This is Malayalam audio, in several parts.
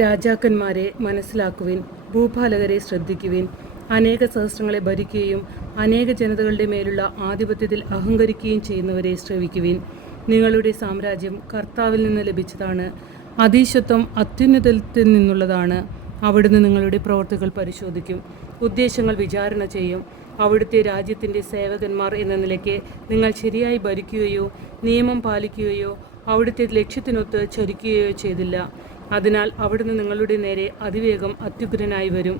രാജാക്കന്മാരെ മനസ്സിലാക്കുവിൻ, ഭൂപാലകരെ ശ്രദ്ധിക്കുവിൻ. അനേക സഹസ്രങ്ങളെ ഭരിക്കുകയും അനേക ജനതകളുടെ മേലുള്ള ആധിപത്യത്തിൽ അഹങ്കരിക്കുകയും ചെയ്യുന്നവരെ ശ്രവിക്കുവിൻ. നിങ്ങളുടെ സാമ്രാജ്യം കർത്താവിൽ നിന്ന് ലഭിച്ചതാണ്. അധീശത്വം അത്യുന്നതത്തിൽ നിന്നുള്ളതാണ്. അവിടുന്ന് നിങ്ങളുടെ പ്രവർത്തികൾ പരിശോധിക്കും, ഉദ്ദേശങ്ങൾ വിചാരണ ചെയ്യും. അവിടുത്തെ രാജ്യത്തിൻ്റെ സേവകന്മാർ എന്ന നിലയ്ക്ക് നിങ്ങൾ ശരിയായി ഭരിക്കുകയോ നിയമം പാലിക്കുകയോ അവിടുത്തെ ലക്ഷ്യത്തിനൊത്ത് ചരിക്കുകയോ ചെയ്തില്ല. അതിനാൽ അവിടുന്ന് നിങ്ങളുടെ നേരെ അതിവേഗം അത്യുഗ്രനായി വരും.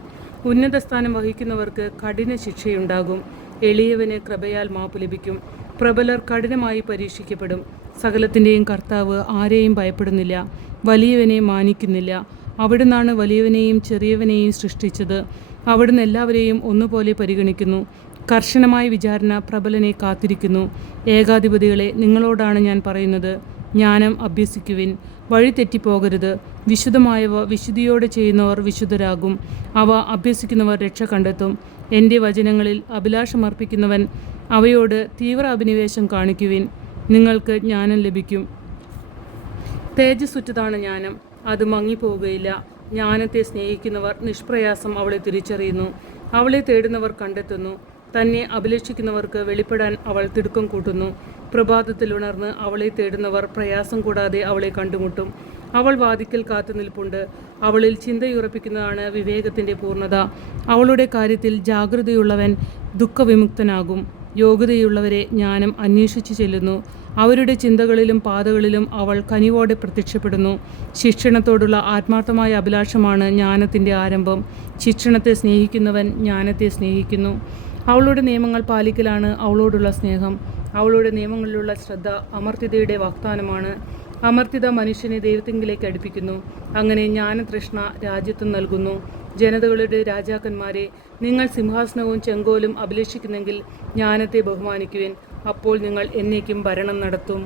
ഉന്നത സ്ഥാനം വഹിക്കുന്നവർക്ക് കഠിന ശിക്ഷയുണ്ടാകും. എളിയവന് കൃപയാൽ മാപ്പ് ലഭിക്കും. പ്രബലർ കഠിനമായി പരീക്ഷിക്കപ്പെടും. സകലത്തിൻ്റെയും കർത്താവ് ആരെയും ഭയപ്പെടുന്നില്ല, വലിയവനെ മാനിക്കുന്നില്ല. അവിടുന്നാണ് വലിയവനെയും ചെറിയവനെയും സൃഷ്ടിച്ചത്. അവിടുന്ന് എല്ലാവരെയും ഒന്നുപോലെ പരിഗണിക്കുന്നു. കർശനമായ വിചാരണ പ്രബലനെ കാത്തിരിക്കുന്നു. ഏകാധിപതികളെ, നിങ്ങളോടാണ് ഞാൻ പറയുന്നത്, ജ്ഞാനം അഭ്യസിക്കുവിൻ. വഴി തെറ്റിപ്പോകരുത്. വിശുദ്ധമായവ വിശുദ്ധിയോടെ ചെയ്യുന്നവർ വിശുദ്ധരാകും. അവ അഭ്യസിക്കുന്നവർ രക്ഷ കണ്ടെത്തും. എൻ്റെ വചനങ്ങളിൽ അഭിലാഷമർപ്പിക്കുന്നവൻ അവയോട് തീവ്ര അഭിനിവേശം കാണിക്കുവിൻ. നിങ്ങൾക്ക് ജ്ഞാനം ലഭിക്കും. തേജസ്സുറ്റതാണ് ജ്ഞാനം, അത് മങ്ങിപ്പോവുകയില്ല. ജ്ഞാനത്തെ സ്നേഹിക്കുന്നവർ നിഷ്പ്രയാസം അവളെ തിരിച്ചറിയുന്നു. അവളെ തേടുന്നവർ കണ്ടെത്തുന്നു. തന്നെ അഭിലഷിക്കുന്നവർക്ക് വെളിപ്പെടാൻ അവൾ തിടുക്കം കൂട്ടുന്നു. പ്രഭാതത്തിൽ ഉണർന്ന് അവളെ തേടുന്നവർ പ്രയാസം കൂടാതെ അവളെ കണ്ടുമുട്ടും. അവൾ വാതിക്കൽ കാത്തു നിൽപ്പുണ്ട്. അവളിൽ ചിന്തയുറപ്പിക്കുന്നതാണ് വിവേകത്തിൻ്റെ പൂർണ്ണത. അവളുടെ കാര്യത്തിൽ ജാഗ്രതയുള്ളവൻ ദുഃഖവിമുക്തനാകും. യോഗ്യതയുള്ളവരെ ജ്ഞാനം അന്വേഷിച്ചു ചെല്ലുന്നു. അവരുടെ ചിന്തകളിലും പാതകളിലും അവൾ കനിവോടെ പ്രത്യക്ഷപ്പെടുന്നു. ശിക്ഷണത്തോടുള്ള ആത്മാർത്ഥമായ അഭിലാഷമാണ് ജ്ഞാനത്തിൻ്റെ ആരംഭം. ശിക്ഷണത്തെ സ്നേഹിക്കുന്നവൻ ജ്ഞാനത്തെ സ്നേഹിക്കുന്നു. അവളുടെ നിയമങ്ങൾ പാലിക്കലാണ് അവളോടുള്ള സ്നേഹം. അവളുടെ നിയമങ്ങളിലുള്ള ശ്രദ്ധ അമർത്യതയുടെ വാഗ്ദാനമാണ്. അമർത്യത മനുഷ്യനെ ദൈവത്തിങ്കിലേക്ക് അടുപ്പിക്കുന്നു. അങ്ങനെ ജ്ഞാനതൃഷ്ണ രാജ്യത്വം നൽകുന്നു. ജനതകളുടെ രാജാക്കന്മാരെ, നിങ്ങൾ സിംഹാസനവും ചെങ്കോലും അഭിലഷിക്കുന്നെങ്കിൽ ജ്ഞാനത്തെ ബഹുമാനിക്കുവിൻ. അപ്പോൾ നിങ്ങൾ എന്നേക്കും ഭരണം നടത്തും.